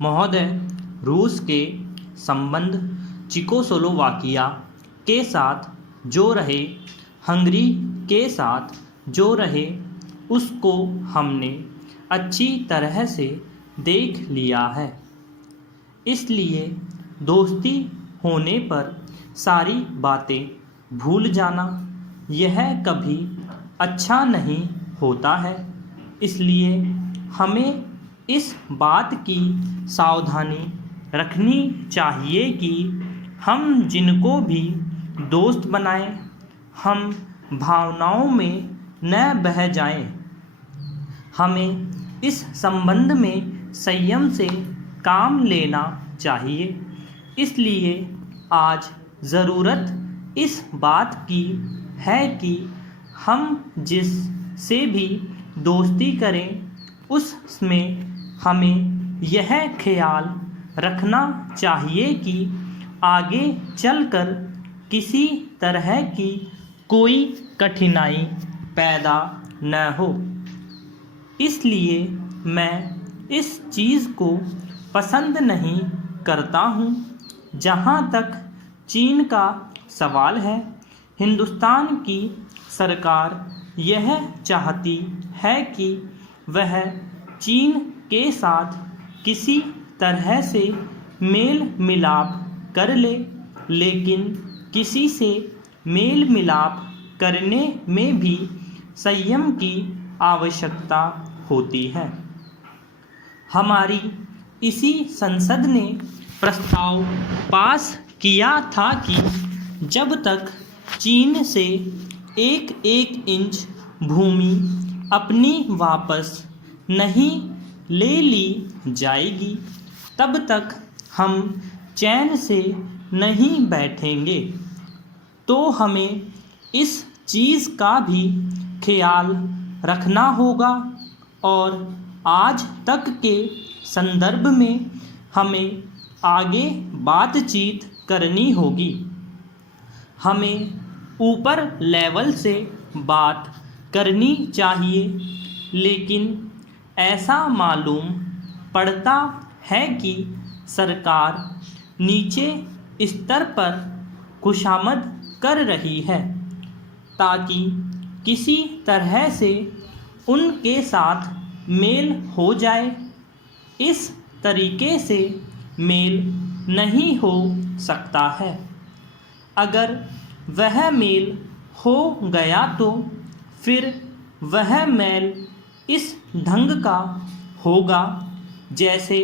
महोदय, रूस के संबंध चेकोस्लोवाकिया के साथ जो रहे, हंगरी के साथ जो रहे, उसको हमने अच्छी तरह से देख लिया है। इसलिए दोस्ती होने पर सारी बातें भूल जाना यह कभी अच्छा नहीं होता है। इसलिए हमें इस बात की सावधानी रखनी चाहिए कि हम जिनको भी दोस्त बनाएं, हम भावनाओं में न बह जाएं। हमें इस संबंध में संयम से काम लेना चाहिए। इसलिए आज ज़रूरत इस बात की है कि हम जिस से भी दोस्ती करें, उसमें हमें यह ख्याल रखना चाहिए कि आगे चलकर किसी तरह की कोई कठिनाई पैदा न हो। इसलिए मैं इस चीज़ को पसंद नहीं करता हूँ। जहाँ तक चीन का सवाल है, हिंदुस्तान की सरकार यह चाहती है कि वह चीन के साथ किसी तरह से मेल मिलाप कर ले, लेकिन किसी से मेल मिलाप करने में भी संयम की आवश्यकता होती है। हमारी इसी संसद ने प्रस्ताव पास किया था कि जब तक चीन से एक इंच भूमि अपनी वापस नहीं ले ली जाएगी, तब तक हम चैन से नहीं बैठेंगे। तो हमें इस चीज़ का भी ख्याल रखना होगा और आज तक के संदर्भ में हमें आगे बातचीत करनी होगी। हमें ऊपर लेवल से बात करनी चाहिए, लेकिन ऐसा मालूम पड़ता है कि सरकार नीचे स्तर पर खुशामद कर रही है ताकि किसी तरह से उनके साथ मेल हो जाए। इस तरीके से मेल नहीं हो सकता है। अगर वह मेल हो गया तो फिर वह मेल इस ढंग का होगा जैसे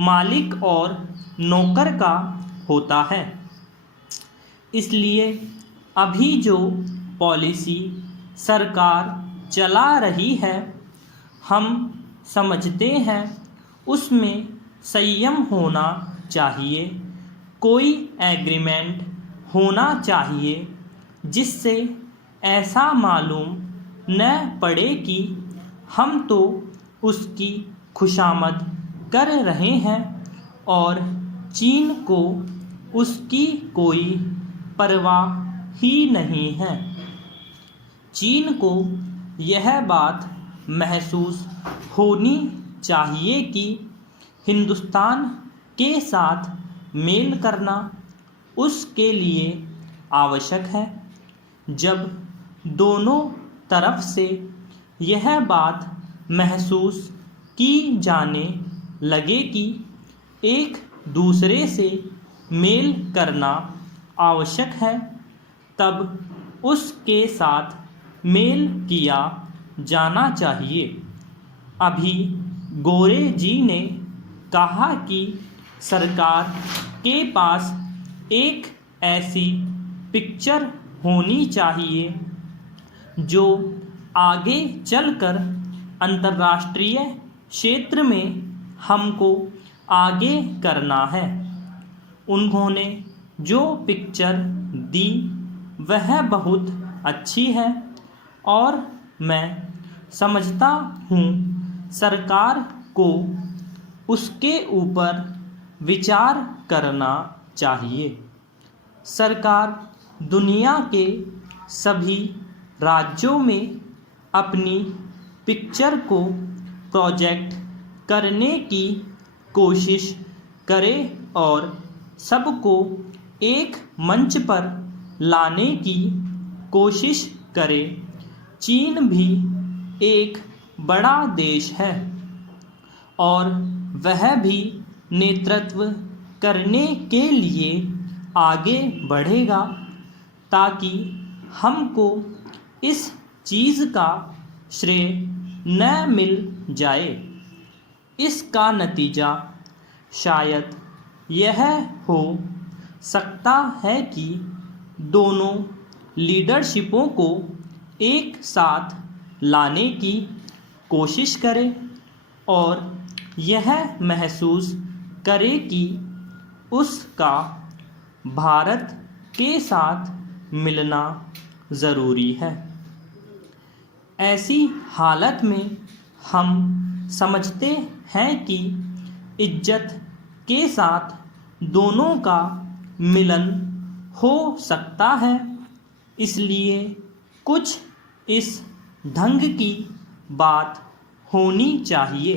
मालिक और नौकर का होता है। इसलिए अभी जो पॉलिसी सरकार चला रही है, हम समझते हैं उसमें संयम होना चाहिए। कोई एग्रीमेंट होना चाहिए जिससे ऐसा मालूम न पड़े कि हम तो उसकी खुशामद कर रहे हैं और चीन को उसकी कोई परवाह ही नहीं है। चीन को यह बात महसूस होनी चाहिए कि हिंदुस्तान के साथ मेल करना उसके लिए आवश्यक है। जब दोनों तरफ से यह बात महसूस की जाने लगे कि एक दूसरे से मेल करना आवश्यक है, तब उसके साथ मेल किया जाना चाहिए। अभी गोरे जी ने कहा कि सरकार के पास एक ऐसी पिक्चर होनी चाहिए जो आगे चलकर अंतर्राष्ट्रीय क्षेत्र में हमको आगे करना है। उन्होंने जो पिक्चर दी वह बहुत अच्छी है और मैं समझता हूँ सरकार को उसके ऊपर विचार करना चाहिए। सरकार दुनिया के सभी राज्यों में अपनी पिक्चर को प्रोजेक्ट करने की कोशिश करे और सबको एक मंच पर लाने की कोशिश करे। चीन भी एक बड़ा देश है और वह भी नेतृत्व करने के लिए आगे बढ़ेगा ताकि हमको इस चीज़ का श्रेय न मिल जाए। इसका नतीजा शायद यह हो सकता है कि दोनों लीडरशिपों को एक साथ लाने की कोशिश करे और यह महसूस करे कि उसका भारत के साथ मिलना ज़रूरी है। ऐसी हालत में हम समझते हैं कि इज्जत के साथ दोनों का मिलन हो सकता है, इसलिए कुछ इस ढंग की बात होनी चाहिए।